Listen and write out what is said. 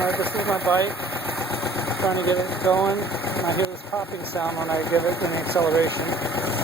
Alright, this is my bike. Trying to get it going. I hear this popping sound when I give it any acceleration.